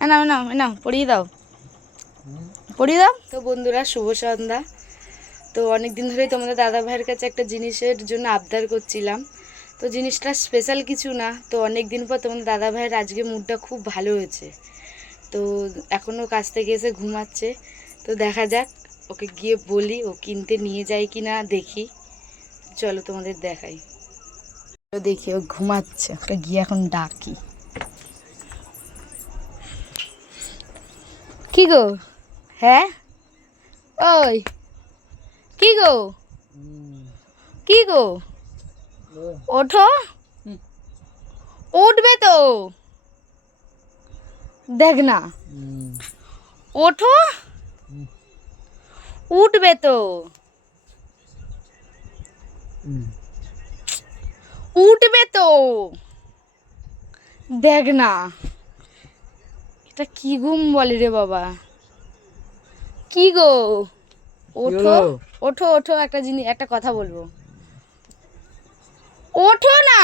নাও নাও নাও পড়িয়ে দাও, পড়িয়ে দাও। তো বন্ধুরা, শুভ সন্ধ্যা। তো অনেক দিন ধরেই তোমাদের দাদা ভাইয়ের কাছে একটা জিনিসের জন্য আবদার করছিলাম। তো জিনিসটা স্পেশাল কিছু না, তো অনেক দিন পর তোমাদের দাদা ভাইয়ের আজকে মুডটা খুব ভালো হয়েছে। তো এখনও কাজ থেকে এসে ঘুমাচ্ছে। তো দেখা যাক, ওকে গিয়ে বলি ও কিনতে নিয়ে যায় কি না দেখি। চলো তোমাদের দেখাই। দেখি ও ঘুমাচ্ছে, ওকে গিয়ে এখন ডাকি। কি গো? হ্যাঁ, ওই কি গো? কি গো? ওঠো, উঠবে তো, দেখ না, ওঠো, উঠবে তো, উঠবে তো, দেখ না। এটা কি ঘুম বলে রে বাবা? কি গো? ওঠো, ওঠো, ওঠো, একটা জিনিস, একটা কথা বলবো। ওঠো না।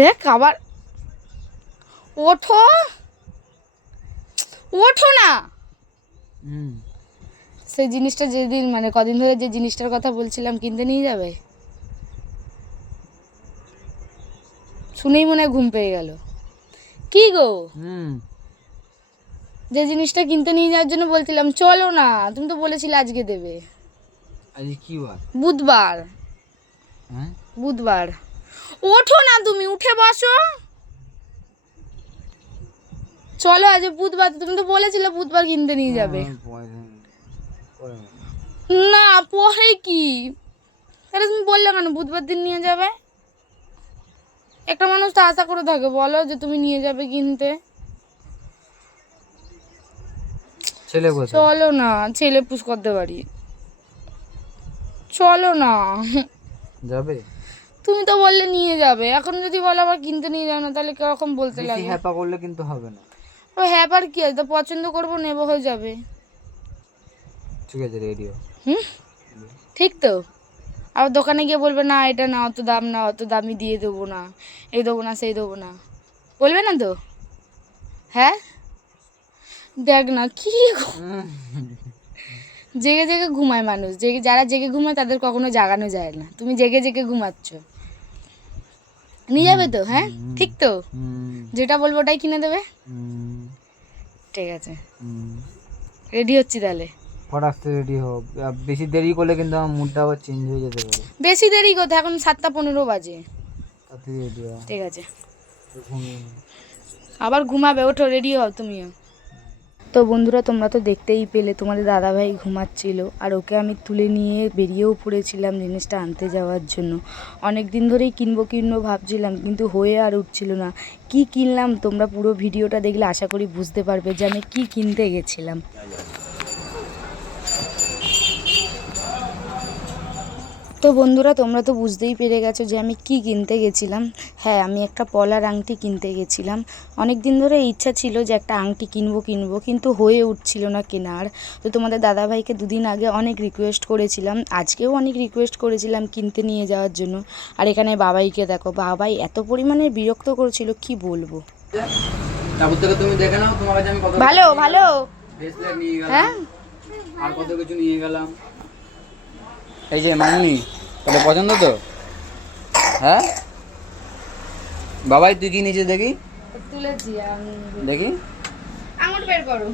দেখ আবার, ওঠো, ওঠো না। সেই জিনিসটা যেদিন, মানে কদিন ধরে যে জিনিসটার কথা বলছিলাম, কিনতে নিয়ে যাবে? শুনেই মনে হয় ঘুম পেয়ে গেল। কি গো? যে জিনিসটা কিনতে নিয়ে যাওয়ার জন্য বলছিলাম, চলো না, তুমি তো বলেছিলে আজকে দেবে। আজকে কি বার? বুধবার। হ্যাঁ, বুধবার। ওঠো না, তুমি উঠে বসো। চলো, আজ বুধবার, তুমি তো বলেছিলে বুধবার কিনতে নিয়ে যাবে। না, পরে কি? তাহলে তুমি বললে কেন বুধবার দিন নিয়ে যাবে? একটা মানুষ তো আশা করে থাকে, বলো যে তুমি নিয়ে যাবে কিনতে। ছেলে কোথায়? চলো না, ছেলে পুষ করতে পারি। চলো না। যাবে? তুমি তো বললে নিয়ে যাবে, এখন যদি বলো আবার কিনতে নিয়ে যাও না, তাহলে কিরকম বলতে বেশি লাগে? হ্যাপা করলে কিন্তু হবে না। ও হ্যাঁ, আর কি আছে, তো পছন্দ করবো, নেবো, হয়ে যাবে। ঠিক আছে, রেডিও। হুম, ঠিক তো। আবার দোকানে গিয়ে বলবে না এটা না, অত দাম না, অত দামি দিয়ে দেবো না, এই দেবো না, সেই দেবো না, বলবে না তো? হ্যাঁ, দেখ না কি জেগে জেগে ঘুমায় মানুষ, জেগে, যারা জেগে ঘুমায় তাদের কখনো জাগানো যায় না। তুমি জেগে জেগে ঘুমাচ্ছ। নিয়ে যাবে তো? হ্যাঁ, ঠিক তো। যেটা বলবো ওটাই কিনে দেবে। ঠিক আছে, রেডি হচ্ছি তাহলে। ফটাক রেডি হোক, বেশি দেরি করলে কিন্তু আমার মুডটা আবার চেঞ্জ হয়ে যেতে পারে। বেশি দেরি কোথায়, এখন 7:15 বাজে। তাড়াতাড়ি রেডি হও। ঠিক আছে, ঘুমিয়ে আবার ঘুমাবে, ওঠো, রেডি হও তুমিও। তো বন্ধুরা, তোমরা তো দেখতেই পেলে তোমাদের দাদাভাই ঘুমাচ্ছিল, আর ওকে আমি তুলে নিয়ে বেরিয়েও পড়েছিলাম জিনিসটা আনতে যাওয়ার জন্য। অনেক দিন ধরেই কিনবো কিনবো ভাবছিলাম, কিন্তু হয়ে আর উঠছিল না। কি কিনলাম তোমরা পুরো ভিডিওটা দেখলে আশা করি বুঝতে পারবে যে আমি কি কিনতে গেছিলাম। তো বন্ধুরা, তোমরা তো বুঝতেই পেরে গেছো যে আমি কি কিনতে গেছিলাম। হ্যাঁ, আমি একটা পলার আংটি কিনতে গেছিলাম। অনেক দিন ধরে ইচ্ছা ছিল যে একটা আংটি কিনবো কিনবো, কিন্তু হয়ে উঠছিল না কেনার। তো তোমাদের দাদাভাইকে দুদিন আগে অনেক রিকোয়েস্ট করেছিলাম, আজকেও অনেক রিকোয়েস্ট করেছিলাম কিনতে নিয়ে যাওয়ার জন্য। আর এখানে বাবাইকে দেখো, বাবাই এত পরিমাণে বিরক্ত করেছিল কি বলবো। তুমি দেখে নাও, তোমার কাছে আমি কত ভালো ভালো। ব্রেসলেট নিয়ে গেলাম, হ্যাঁ, আর কত কিছু নিয়ে গেলাম। এই যে মামনি, এটা পছন্দ তো? হ্যাঁ বাবাই, তুই কি নিয়েছিস দেখি? তুলেছি, দেখি, আঙুল বের করো।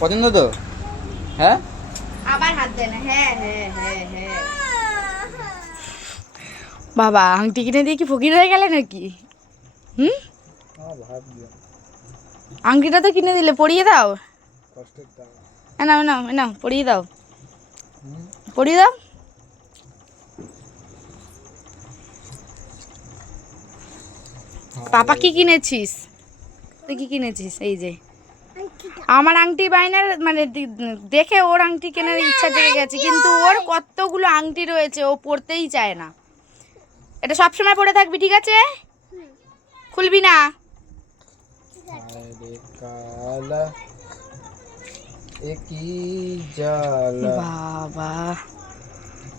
পছন্দ তো? হ্যাঁ, আবার হাত দেয় না। হ্যাঁ হ্যাঁ হ্যাঁ হ্যাঁ। বাবা, আংটি কিনে দিয়ে কি ফকির হয়ে গেলে নাকি? হুম, আংটিটা তো কিনে দিলে, পরিয়ে দাও। নাও নাও নাও, পরিয়ে দাও, পরিয়ে দাও। পাপা কি কিনেছিস? তুই কি কিনেছিস? এই যে আমার আংটি বাইনার, মানে দেখে ওর আংটি কেনার ইচ্ছা জেগে গেছে, কিন্তু ওর কতগুলো আংটি রয়েছে, ও পরতেই চায় না। এটা সবসময় পরে থাকবি, ঠিক আছে? খুলবি না। বাবা,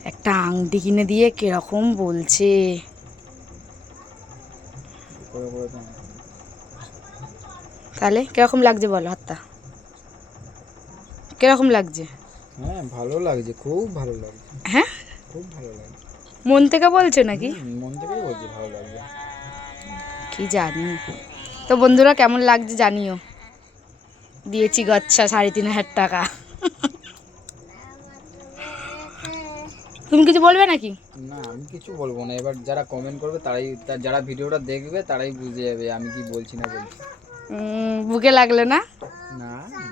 একটা আংটি কিনে দিয়ে কিরকম বলছে। করে করে তো তাহলে কিরকম লাগছে বলো হাতটা? কিরকম লাগছে? হ্যাঁ ভালো লাগছে, খুব ভালো লাগছে, হ্যাঁ, খুব ভালো লাগছে। মন থেকে বলছো নাকি? মন থেকেই বলছি ভালো লাগছে। কি জানি। তো বন্ধুরা কেমন লাগছে জানিও। দিয়েছি গচ্ছা 3,500 টাকা। তুমি কিছু বলবে নাকি? না আমি কিছু বলবো না, এবার যারা কমেন্ট করবে তারাই, যারা ভিডিওটা দেখবে তারাই বুঝে যাবে আমি কি বলছি না বলছি। বুকে লাগলে না? না না।